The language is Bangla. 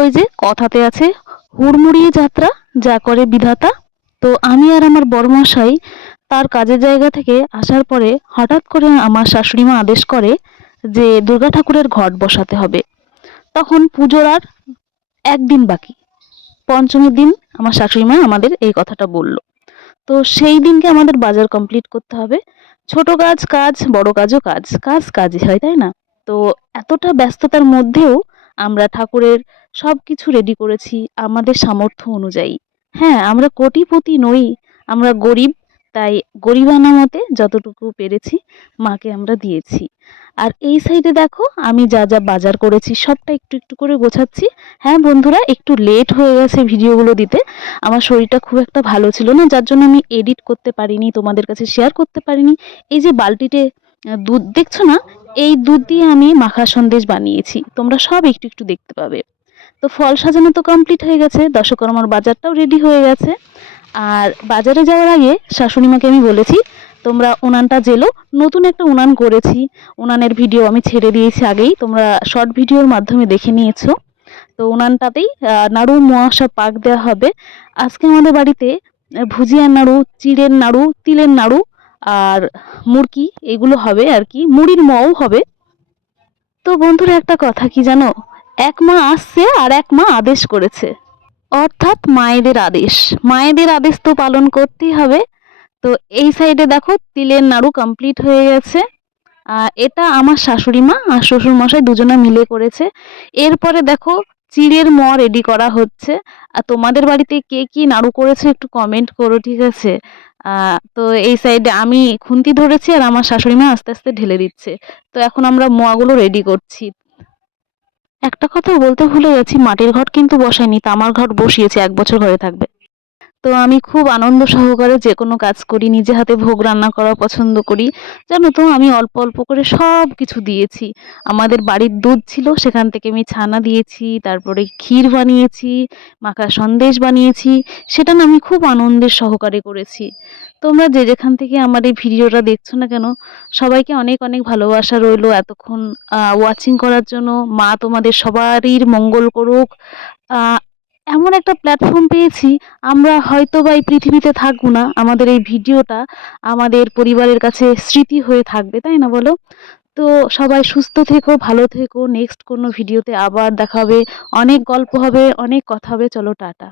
ওই যে কথাতে আছে, হুড়মুড়িয়ে যাত্রা যা করে বিধাতা। তো আমি আর আমার বড়মশাই তার কাজের জায়গা থেকে আসার পরে হঠাৎ করে আমার শাশুড়ি মা আদেশ করে যে দুর্গা ঠাকুরের ঘট বসাতে হবে। তখন পুজোর আর একদিন বাকি, পঞ্চমীর দিন আমার শাশুড়ি মা আমাদের এই কথাটা বলল। তো সেই দিনকে আমাদের বাজার কমপ্লিট করতে হবে। ছোট কাজ কাজ, বড় কাজও কাজ, কাজ কাজই হয়, তাই না? তো এতটা ব্যস্ততার মধ্যেও আমরা ঠাকুরের সব কিছু রেডি করেছি আমাদের সামর্থ্য অনুযায়ী। হ্যাঁ, আমরা কোটিপতি নই, আমরা গরিব। তাই গরিবানা মতে যতটুকু পেরেছি মাকে আমরা দিয়েছি। আর এই সাইডে দেখো আমি যা যা বাজার করেছি সবটা একটু একটু করে গোছাচ্ছি। হ্যাঁ বন্ধুরা, একটু লেট হয়ে গেছে ভিডিওগুলো দিতে। আমার শরীরটা খুব একটা ভালো ছিল না, যার জন্য আমি এডিট করতে পারিনি, তোমাদের কাছে শেয়ার করতে পারিনি। এই যে বালতিতে দুধ দেখছো না, এই দুধ দিয়ে আমি মাখা সন্দেশ বানিয়েছি, তোমরা সব একটু একটু দেখতে পাবে। তো ফল সাজানো তো কমপ্লিট হয়ে গেছে, দশকর্মার বাজারটাও রেডি হয়ে গেছে। আর বাজারে যাওয়ার আগে শাশুড়ি মাকে আমি বলেছি তোমরা উনানটা জেলো। নতুন একটা উনান করেছি, উনানের ভিডিও আমি ছেড়ে দিয়েছি আগেই, তোমরা শর্ট ভিডিওর মাধ্যমে দেখে নিয়েছো। তো উনানটাতেই নাড়ু মোয়া সব পাক দেওয়া হবে। আজকে আমাদের বাড়িতে ভুজিয়ার নাড়ু, চিড়ের নাড়ু, তিলের নাড়ু আর মুড়কি এগুলো হবে আর কি, মুড়ির মোয়াও হবে। তো বন্ধুরা একটা কথা কি জানো, এক মা আসছে আর এক মা আদেশ করেছে, অর্থাৎ মায়েদের আদেশ। মায়েদের আদেশ তো পালন করতেই হবে। তো এই সাইডে দেখো তিলের নাড়ু কমপ্লিট হয়ে গেছে। এটা আমার শাশুড়ি মা আর শ্বশুর মশাই দুজনে মিলে করেছে। এরপরে দেখো চিড়ের মোয়া রেডি করা হচ্ছে। আর তোমাদের বাড়িতে কে কি নাড়ু করেছে একটু কমেন্ট করো, ঠিক আছে? তো এই সাইডে আমি খুন্তি ধরেছি আর আমার শাশুড়ি মা আস্তে আস্তে ঢেলে দিচ্ছে। তো এখন আমরা মোয়াগুলো রেডি করছি। একটা কথা বলতে ভুলে গেছি, মাটির ঘট কিন্তু বসাইনি, তামার ঘট বসিয়েছি, 1 বছর ঘরে থাকবে। তো আমি খুব আনন্দ সহকারে যে কোনো কাজ করি, নিজে হাতে ভোগ রান্না করা পছন্দ করি। জানো তো আমি অল্প অল্প করে সব কিছু দিয়েছি। আমাদের বাড়ির দুধ ছিল, সেখান থেকে আমি ছানা দিয়েছি, তারপরে ক্ষীর বানিয়েছি, মাখা সন্দেশ বানিয়েছি। সেটা না আমি খুব আনন্দের সহকারে করেছি। তোমরা যে যেখান থেকে আমার এই ভিডিওটা দেখছো না কেন, সবাইকে অনেক অনেক ভালোবাসা রইলো এতক্ষণ ওয়াচিং করার জন্য। মা তোমাদের সবারই মঙ্গল করুক। আহ এমন একটা প্ল্যাটফর্ম পেয়েছি, আমরা হয়তো বা এই পৃথিবীতে থাকবো না, আমাদের এই ভিডিওটা আমাদের পরিবারের কাছে স্মৃতি হয়ে থাকবে, তাই না বলো? তো সবাই সুস্থ থেকো, ভালো থেকো। নেক্সট কোনো ভিডিওতে আবার দেখা হবে, অনেক গল্প হবে, অনেক কথা হবে। চলো টাটা।